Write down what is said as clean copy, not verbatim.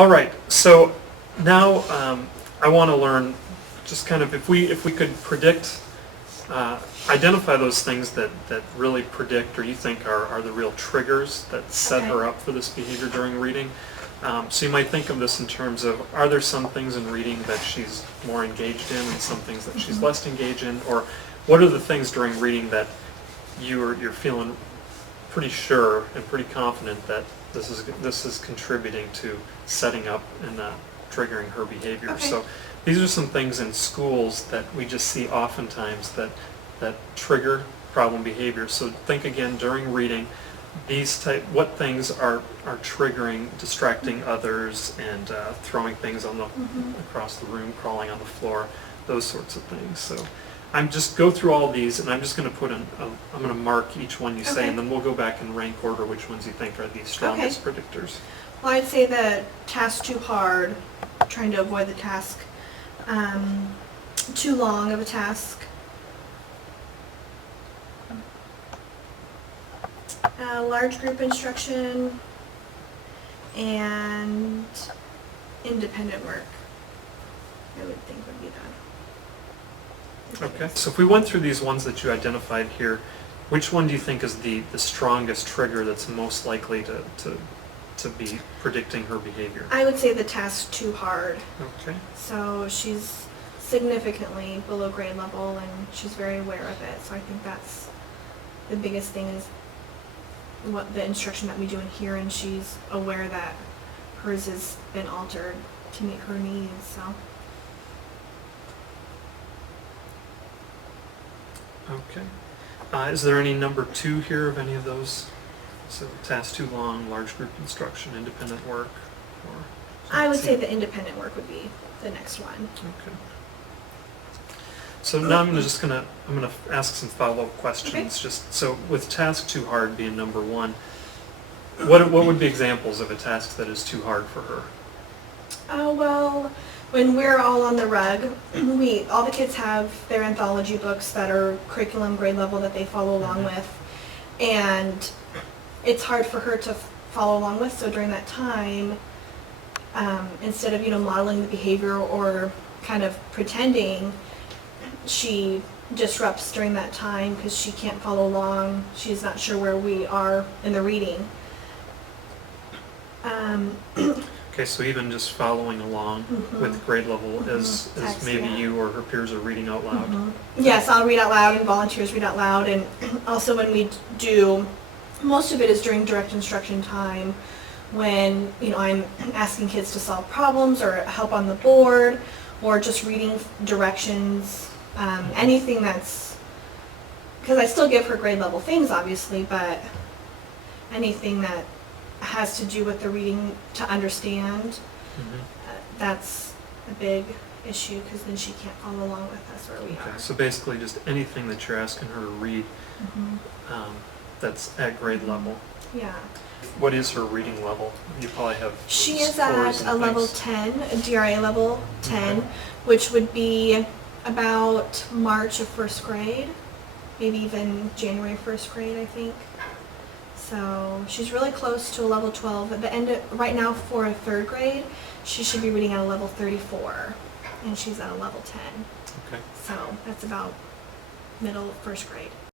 All right, so now I want to learn just kind of if we could predict, identify those things that really predict or you think are the real triggers that set her up for this behavior during reading. So you might think of this in terms of, are there some things in reading that she's more engaged in and some things that she's less engaged in, or what are the things during reading that you're feeling pretty sure and pretty confident that this is contributing to setting up and triggering her behavior. Okay. So these are some things in schools that we just see oftentimes that trigger problem behavior. So think again during reading, what things are triggering, distracting others, and throwing things on across the room, crawling on the floor, those sorts of things. So I'm just go through all these, and I'm just going to put I'm going to mark each one you say, and then we'll go back and rank order which ones you think are the strongest predictors. Well, I'd say the task too hard, trying to avoid the task, too long of a task, large group instruction, and independent work, I would think would be that. Okay, so if we went through these ones that you identified here, which one do you think is the strongest trigger that's most likely to be predicting her behavior? I would say the task too hard. Okay. So she's significantly below grade level and she's very aware of it. So I think that's the biggest thing, is what the instruction that we do in here, and she's aware that hers has been altered to meet her needs. So. Okay. Is there any number 2 here of any of those? So task too long, large group instruction, independent work, or? I would say the independent work would be the next one. Okay. So now I'm gonna ask some follow-up questions. Okay. Just so with task too hard being number 1, what would be examples of a task that is too hard for her? Well, when we're all on the rug, all the kids have their anthology books that are curriculum grade level that they follow along with, and it's hard for her to follow along with. So during that time, instead of modeling the behavior or kind of pretending, she disrupts during that time because she can't follow along. She's not sure where we are in the reading. Okay, so even just following along with grade level as maybe you or her peers are reading out loud. Yes, I'll read out loud and volunteers read out loud, and also when we do, most of it is during direct instruction time when I'm asking kids to solve problems or help on the board or just reading directions, anything that's, because I still give her grade level things obviously, but anything that has to do with the reading to understand, that's a big issue because then she can't follow along with us where we are. So basically just anything that you're asking her to read that's at grade level. Yeah. What is her reading level? You probably have She is scores at and a level things. 10, a DRA level 10, which would be about March of first grade, maybe even January 1st grade, I think. So she's really close to a level 12. At the end right now for a 3rd grade, she should be reading at a level 34, and she's at a level 10. Okay. So that's about middle 1st grade.